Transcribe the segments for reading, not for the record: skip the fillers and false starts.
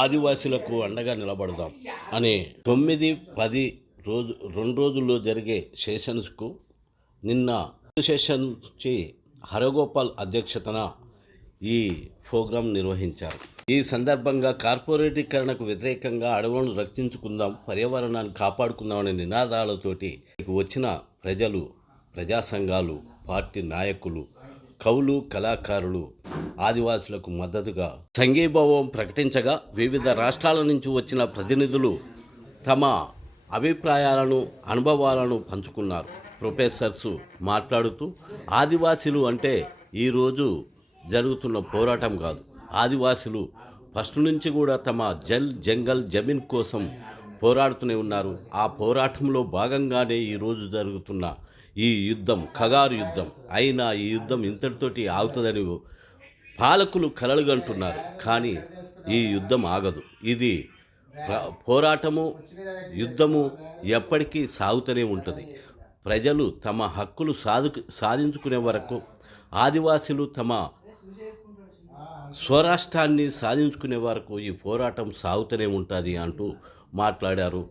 ఆదివాసులకు అండగా నిలబడదాం అనే 9-10 2 రోజుల్లో జరిగే సెషన్స్కు నిన్న సెషన్స్ హరగోపాల్ అధ్యక్షతన ఈ ప్రోగ్రాం నిర్వహించారు. ఈ సందర్భంగా కార్పొరేటీకరణకు వ్యతిరేకంగా అడవులను రక్షించుకుందాం, పర్యావరణాన్ని కాపాడుకుందాం అనే నినాదాలతోటి వచ్చిన ప్రజలు, ప్రజా సంఘాలు, పార్టీ నాయకులు, కవులు, కళాకారులు ఆదివాసులకు మద్దతుగా సంఘీభావం ప్రకటించగా వివిధ రాష్ట్రాల నుంచి వచ్చిన ప్రతినిధులు తమ అభిప్రాయాలను, అనుభవాలను పంచుకున్నారు. ప్రొఫెసర్స్ మాట్లాడుతూ ఆదివాసీలు అంటే ఈరోజు జరుగుతున్న పోరాటం కాదు, ఆదివాసులు ఫస్ట్ నుంచి కూడా తమ జంగల్ జమీన్ కోసం పోరాడుతూనే ఉన్నారు. ఆ పోరాటంలో భాగంగానే ఈరోజు జరుగుతున్న ఈ యుద్ధం ఖగారు యుద్ధం. అయినా ఈ యుద్ధం ఇంతటితోటి ఆగుతుందని పాలకులు కలలుగంటున్నారు. కానీ ఈ యుద్ధం ఆగదు. ఇది పోరాటము, యుద్ధము ఎప్పటికీ సాగుతూనే ఉంటుంది. ప్రజలు తమ హక్కులు సాధించుకునే వరకు, ఆదివాసీలు తమ స్వరాష్ట్రాన్ని సాధించుకునే వరకు ఈ పోరాటం సాగుతూనే ఉంటుంది అంటూ మాట్లాడారు.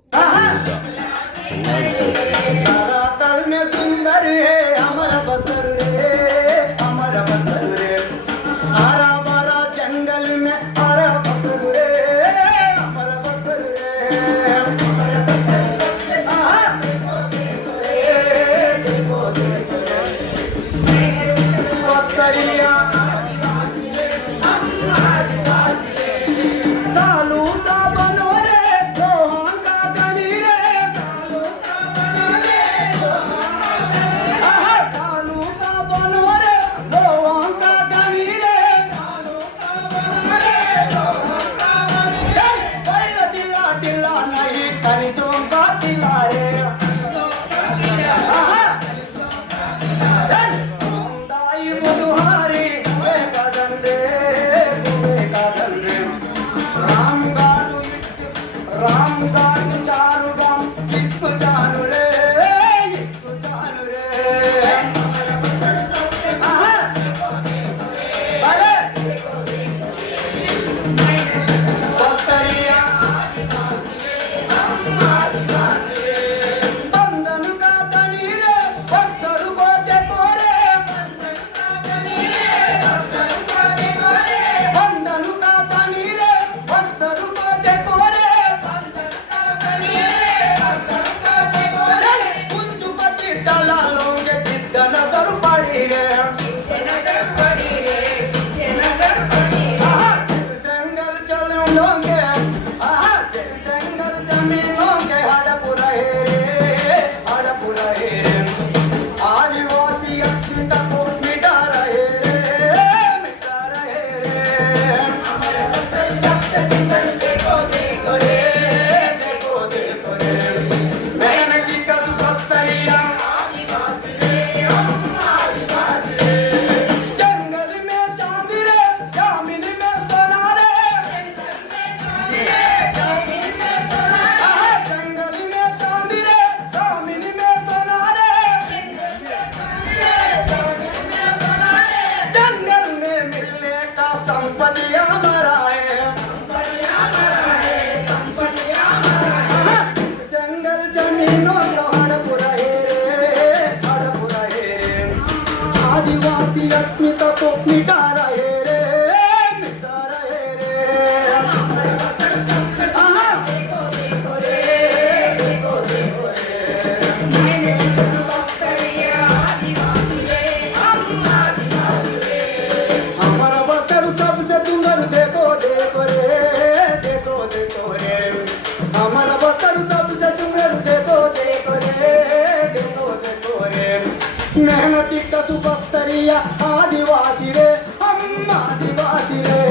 मेहनती कसु बस्तरिया आदिवासी रे, हम आदिवासी रे।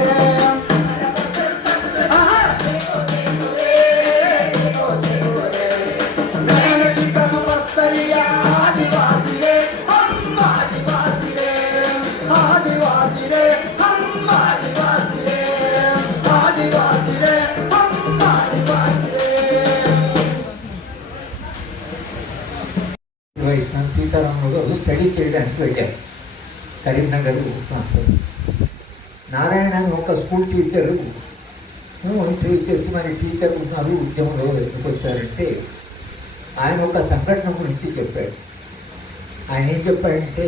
मेहनती कसु बस्तरिया आदिवासी रे, हम आदिवासी रे, आदिवासी रे, हम आदिवासी रे, आदिवासी रे, हम आदिवासी रे। सीताराम स्टडी చేయడానికి వెళ్ళారు. కరీంనగర్ ప్రాంతం. నారాయణ అని ఒక స్కూల్ టీచరు చేసి మరి టీచర్ ఉన్నారు ఉద్యమంలో ఎందుకు వచ్చారంటే ఆయన ఒక సంఘటన గురించి చెప్పాడు. ఆయన ఏం చెప్పాడంటే,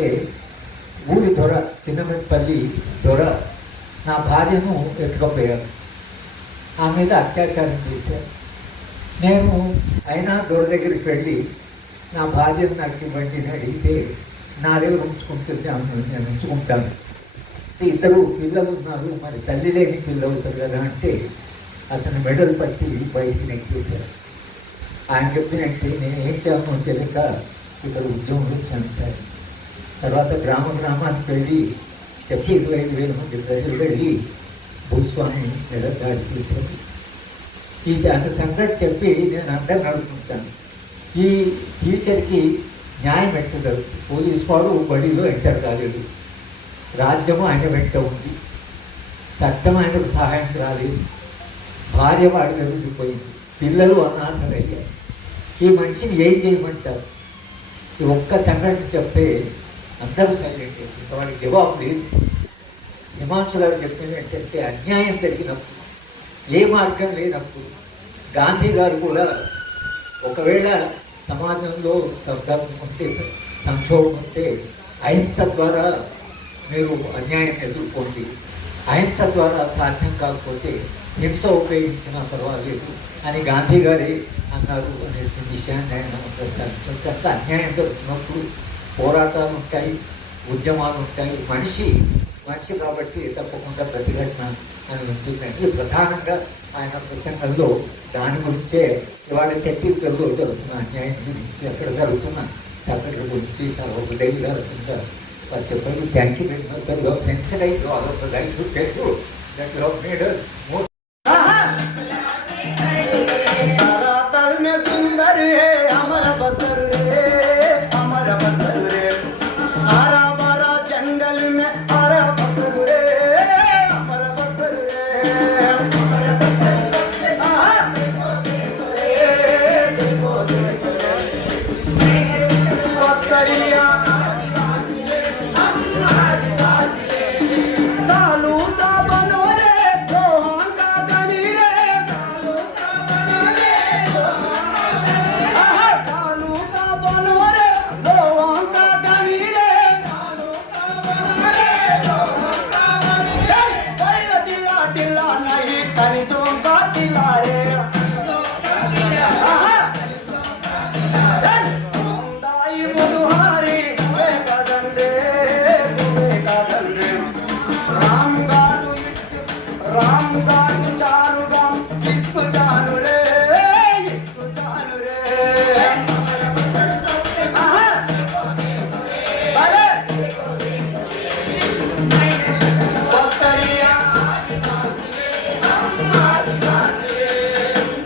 ఊరి దొర చిన్నమెట్పల్లి దొర నా భార్యను ఎత్తుకపోయారు, ఆ మీద అత్యాచారం చేశారు. నేను అయినా దొర దగ్గరికి వెళ్ళి నా భార్యను నాకు ఇవ్వండి అని అడిగితే నా దగ్గర ఉంచుకుంటుంది, ఆమె నేను ఉంచుకుంటాను. ఇద్దరు పిల్లలు ఉన్నారు, మరి తల్లి లేని పిల్లలు అవుతారు కదా అంటే అతను మెడలు పట్టి బయటికి నెక్కేశారు. ఆయన చెప్పినట్టు నేను ఏం చేయాలో తెలియక ఇక్కడ ఉద్యోగంలో వచ్చాను సార్. తర్వాత గ్రామానికి వెళ్ళి 25,000 మంది ప్రజలు వెళ్ళి భూస్వామి మీద దాడి చేశారు. ఈ దాని సంగతి చెప్పి నేను అందరిని అడుగుతుంటాను, ఈ టీచర్కి న్యాయం ఎక్కడ? పోలీసు వాడు బడిలో ఎంటర్ కాలేదు, రాజ్యము ఆయన వెంట ఉంది, చట్టం ఆయనకు సహాయం రాలేదు, భార్య వాడు వెలిగిపోయింది, పిల్లలు అనాథలయ్యారు. ఈ మనిషిని ఏం చేయమంటారు? ఈ ఒక్క సంఘటన చెప్తే అందరూ సైలెంట్. వాడికి జవాబు లేదు. హిమాంశు గారు చెప్పింది ఏంటంటే, అన్యాయం జరిగినప్పుడు, ఏ మార్గం లేనప్పుడు గాంధీ గారు కూడా ఒకవేళ సమాజంలో శబ్దం ఉంటే, సంక్షోభం ఉంటే అహింస ద్వారా మీరు అన్యాయం ఎదుర్కోండి, అహింస ద్వారా సాధ్యం కాకపోతే హింస ఉపయోగించినా పర్వాలేదు అని గాంధీ గారే అన్నారు అనే విషయాన్ని ఆయన ప్రస్తావించారు. కనుక అన్యాయం జరుగుతున్నప్పుడు పోరాటాలు ఉంటాయి, ఉద్యమాలు ఉంటాయి. మనిషి కాబట్టి తప్పకుండా ప్రతిఘటన అని ఉంటుందండి. ప్రధానంగా ఆయన ప్రసంగంలో దాని గురించే ఇవాళ ఛత్తీస్గఢ్లో జరుగుతున్న అన్యాయం గురించి, అక్కడ జరుగుతున్న సంఘటన గురించి ఉదయ్ గారు చెప్పండి. Thank you very much sir. You have sensitised all of the life to tell you that you have made us more. धरातल में सुंदर है अमर बसर रे, अमर बसर रे, हरा भरा जंगल में हरा बसर रे, अमर बसर रे, अमर बसर रे, देखो देखो बसरिया चालू सा बनो रे, रोहान का गनी रे, चालू सा बनो रे, चालू सा बनो रे, रोहान का गनी रे, चालू सा बनो रे, रोहान का गनी रे, बैल दिला दिला नहीं कनिजों का दिला रे, दाई मुदुहारी वे कदम रे, वे कदम रे, राम गानु चारू गाम इसको जानू रे, इसको जानू रे, अरे बसरिया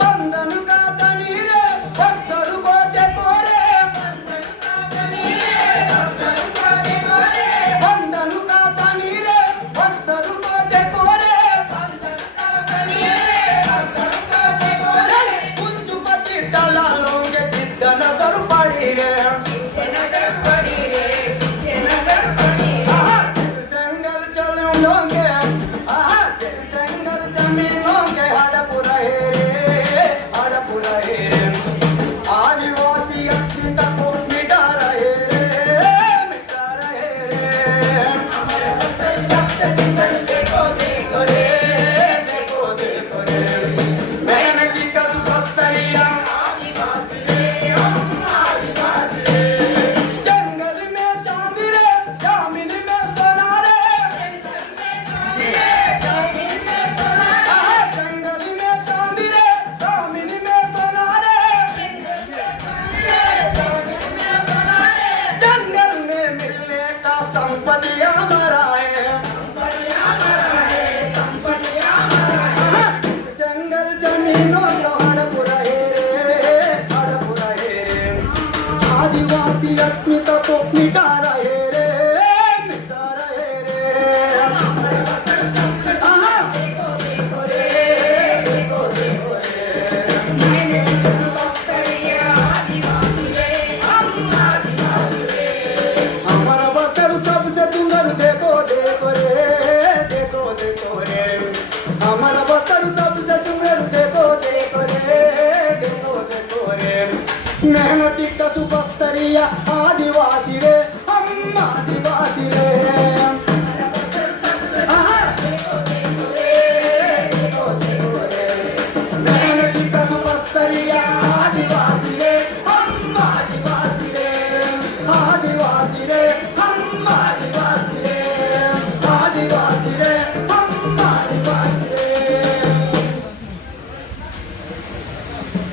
बंधन का धनी रे, भक्तरू बोटे कोरे, बंधन का धनी रे, भक्तरू बोटे कोरे, बंधन का धनी रे, भक्तरू बोटे कोरे, बंधन का धनी रे, भक्तरू बोटे कोरे, कुंजुपति डाला लोगे जिद्द नजर पड़ी रे, नजर पड़ी रे, नजर पड़ी रे, जंगल चलोगे, जंगल जमीनोगे, हड़प रहे रे, आदिवासी अपनी तक मिटा रहे रे, मिटा रहे रे, सत्य चिंतन देखो देखो रे, देखो देखो रे, मेहनती कस बस्तरिया आदिवासी रे, हम आदिवासी रे, जंगल में चांदी रे, जमीन में सोना रे, जंगल में सोना रे, जंगल में चांदी रे, जमीन में सोना रे, जंगल में मिलने का संपत्ति हमारा है, संपत्ति हमारा है, जंगल जमीनों का हड़प रहे रे, हड़प रहे रे, आदिवासी अस्मिता को मिटा रहे रे, मिटा रहे रे, देखो देखो रे, देखो देखो रे, आदिवासी रे, हम आदिवासी रे, हमारा बस्तर सबसे सुंदर मेहनती का सुपस्तरिया आदिवासी रे हम आदिवासी रे